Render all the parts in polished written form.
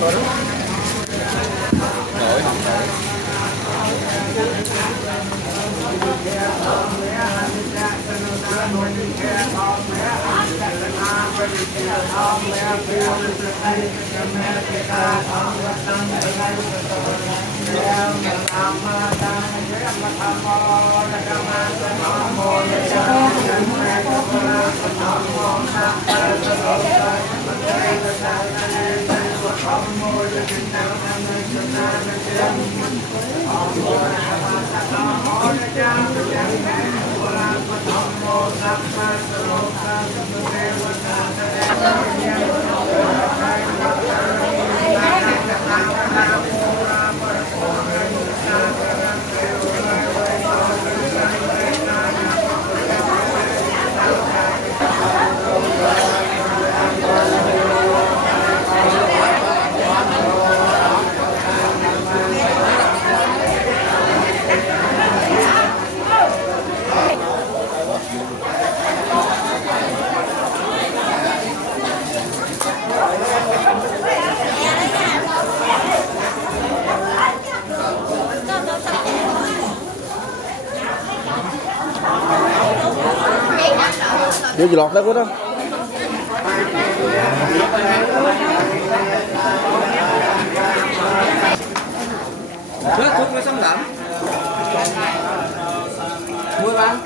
Nổi không nổi. Vô gì lọt đó của đó. Nước thuốc nó xâm lắm. Mua bán.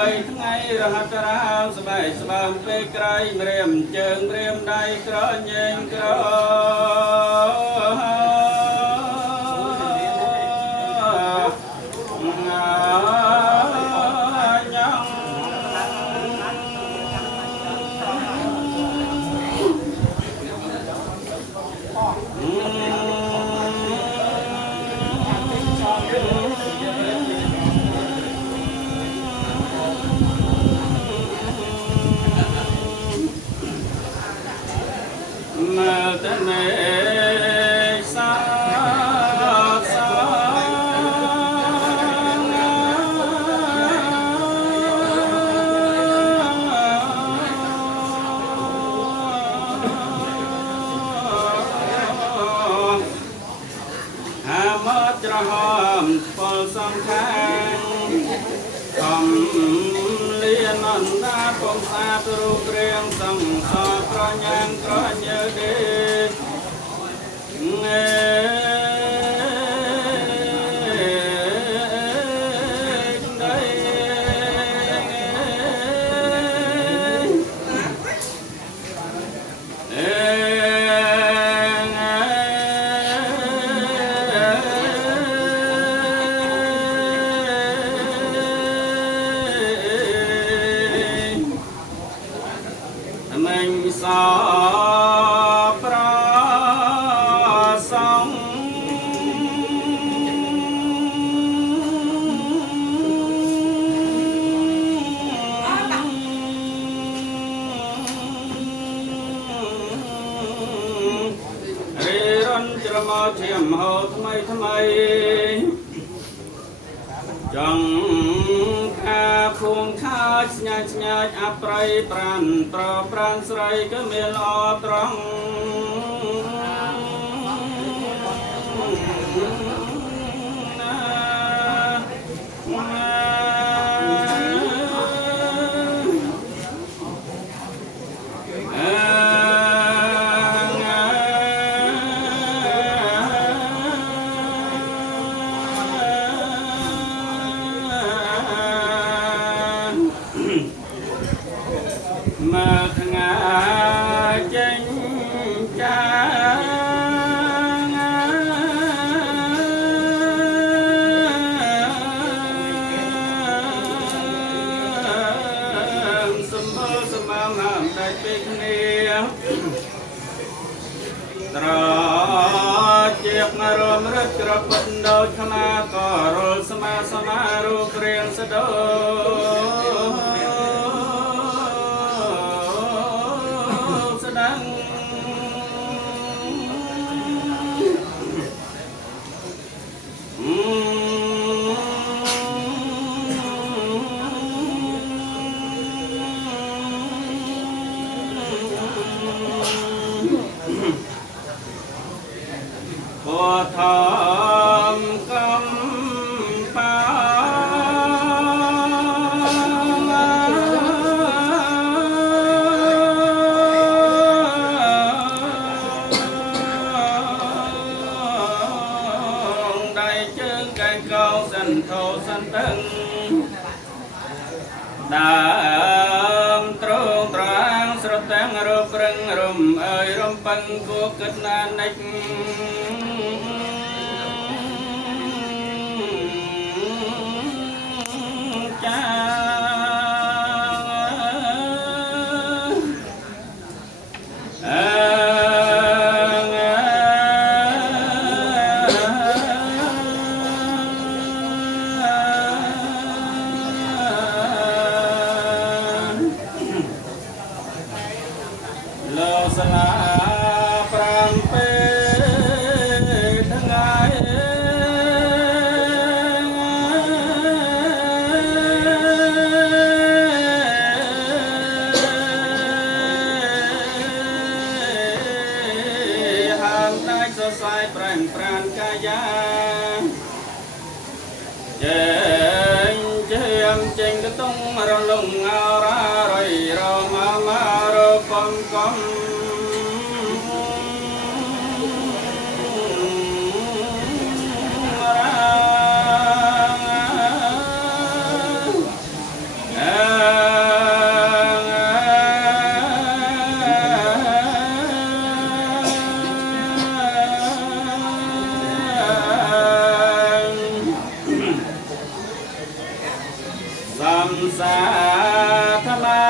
bay ngay ra hát ra sbai sbai pe krai mrem cheng mrem dai kro nhanh kro phong sa tu riêng sông sa pro nhang pro nhớ đi thiềm hậu thay chẳng ca phun khá nhai nhai áp pray pran pro pran sray cơ miền lo trong Hãy subscribe cho kênh Ghiền Mì Gõ để không bỏ đam trông tráng sập tang rộp rừng rùm ơi rôm băng cô kết nan nách cha lùng ngao ra rồi rò ma rô con ra สาธมา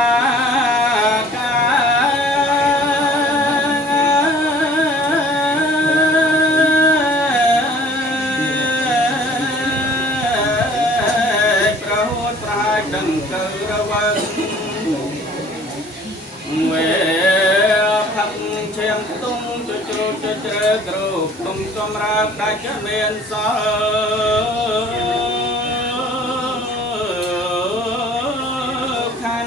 กาประหุดประหายดังเกระวังเวพักเชียงตุ้งจุจรูจุเจอกรูตุ้งกมรักได้จะเมียนสอคัน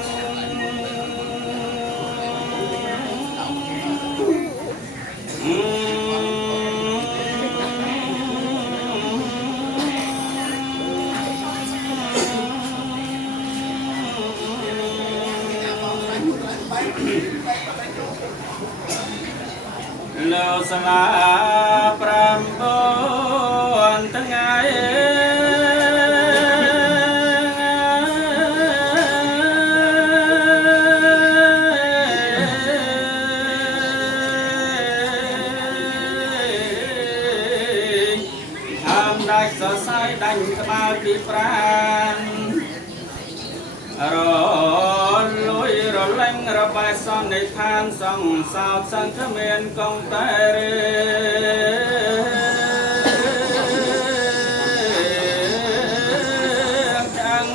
โลสลาปรำบนตั้งไงทำได้สดใสดังกมาพิปรานรอนลุยรอเล่งระบายซ่อนในทานส่องสาวสังเขเมียนกองไตเรจัง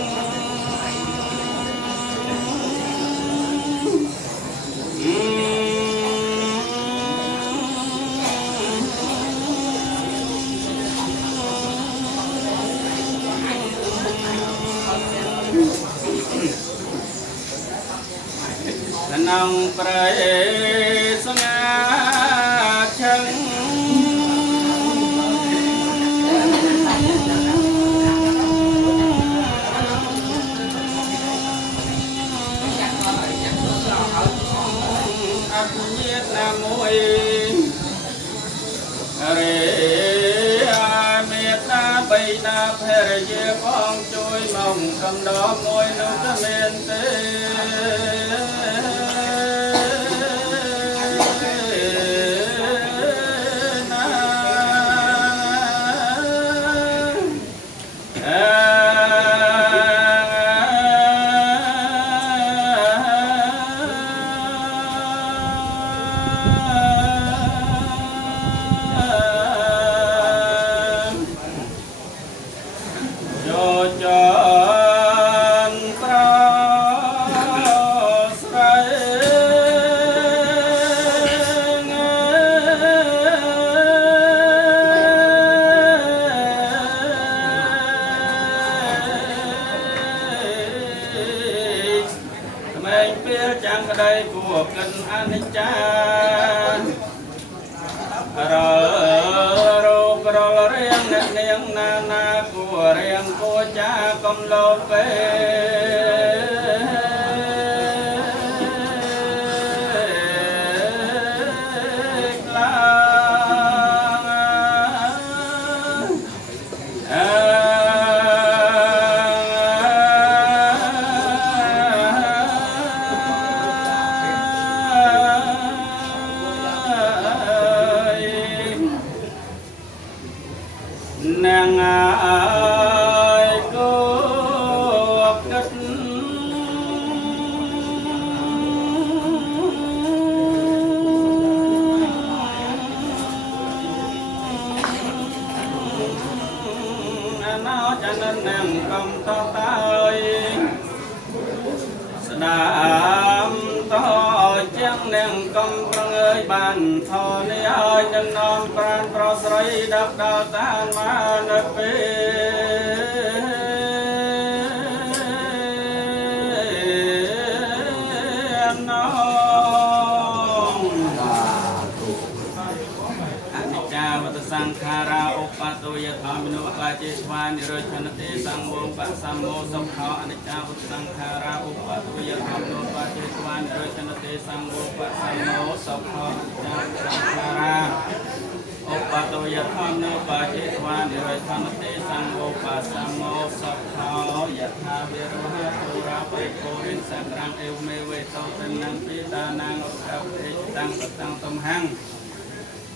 น้องเปรย์สง่าชังอัศเนียนามวยเรเมตตาใบหน้าเพรเยพองช่วยมองคำดอกมวยนุ่งตะเมนเตจังได้พวกกันอนิจจารอโรกรอเรียงเนียงนานากัวเรียงกัวจากมโลเปนางอายก็กัดน้าจันนันนางกำต่อตายสนามต่อจังนางกำประเงยบานทอนี่อายจังนอนปราณปรสไรดับดาวตานมาเนเปน้องอนิจจาวัตสังขาราอุปาตุยธรรมิโนปาจิวานิโรธนติสังโฆปัสสัมโมสัมภะอนิจจาวัตสังขาราอุปาตุยธรรมิโนปาจิวานิโรธนติสังโฆปัสสัมโมสัมภะอนิจจาวัตสังขาราอุปาตุยธรรมิโนปาจิวานิโรธนติสังโฆปัสสัมโมสัมภะยะถาเวรหะตุราปิโกริสังรังเอวเมเวโตเป็นนังปิตานังอุปาเปตังตังตมหัง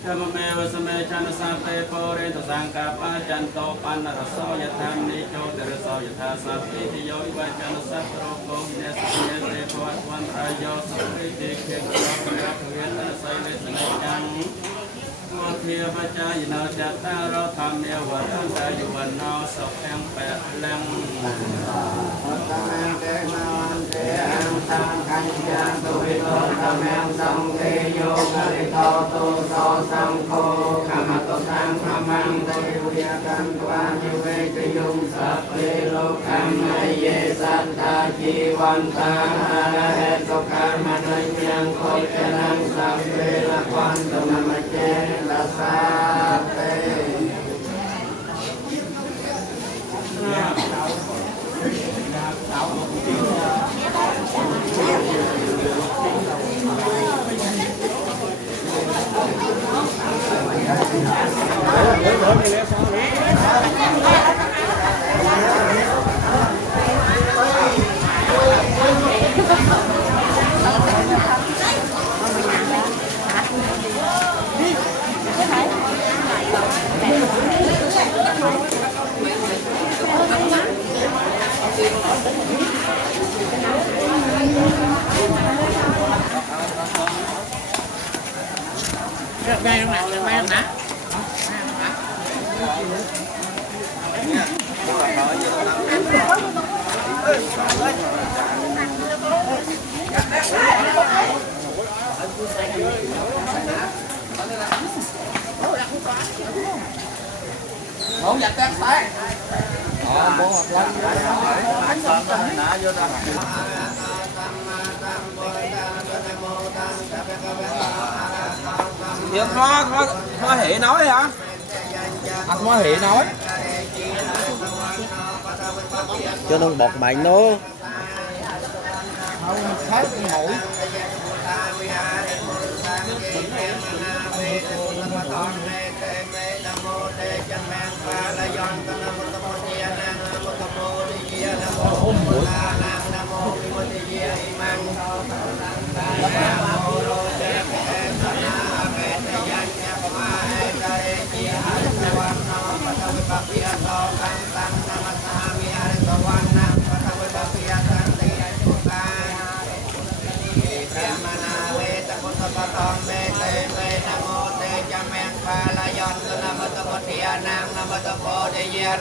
Kama me wasame chana sape pore to sangka pa janto pan raso yatham ni cho raso yatha sape yo iwa chana sapro ko ne se te pawat wan ayo sape te ke ko ra kwe ta sai le sanai chang mo thia pa cha yino chatta ro tham ne wa ta yu wan no so phang pe lang sang khô kham tô sang kham mang tây uya can quan như về tây dung sập lê lô cam nay ye sát ta chi văn ta la he tô cam ma nay nhang khôi ca năng sập lê la quan tô nam ma che la sa tê đây không nè, đây không nè. Không giặt tép tay. Thiệt Thoa Hệ nói hả? Thoa Hệ nói. Cho nó bọt mạnh nó. Không thấy nổi.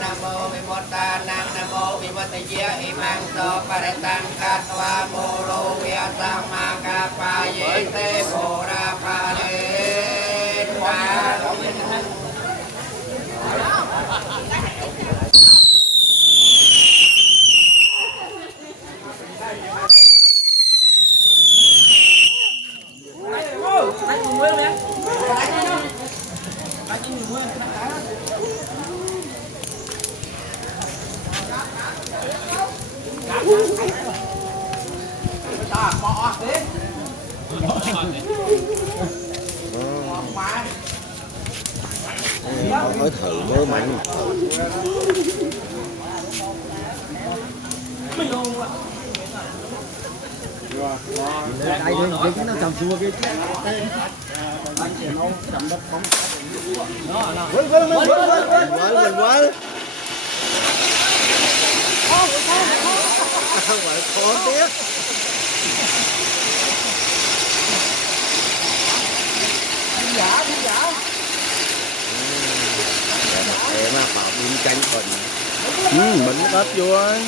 Namo Vimotanang Namo Vivataya Imang Do Paretang Katwa Molo Vyatama Kapaye Te Bora Pale Hỏi thử mơ mạnh. Đây thôi, cái nó cầm xua kia chứ. Quên. Vậy khó tiếc. Giả. Em á, bảo pin canh phần. Mình tết vô anh.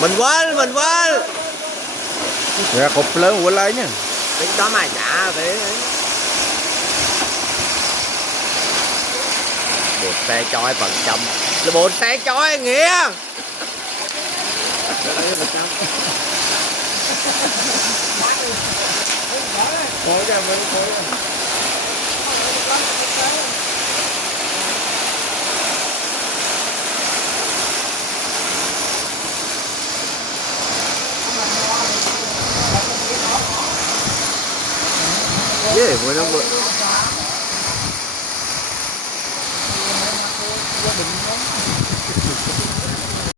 Mình quên. Ra cục lớn quên lại nha. Tính đó mà giả thế. Bột xe chói phần trăm là bột xe chói nghĩa. Yeah, bueno,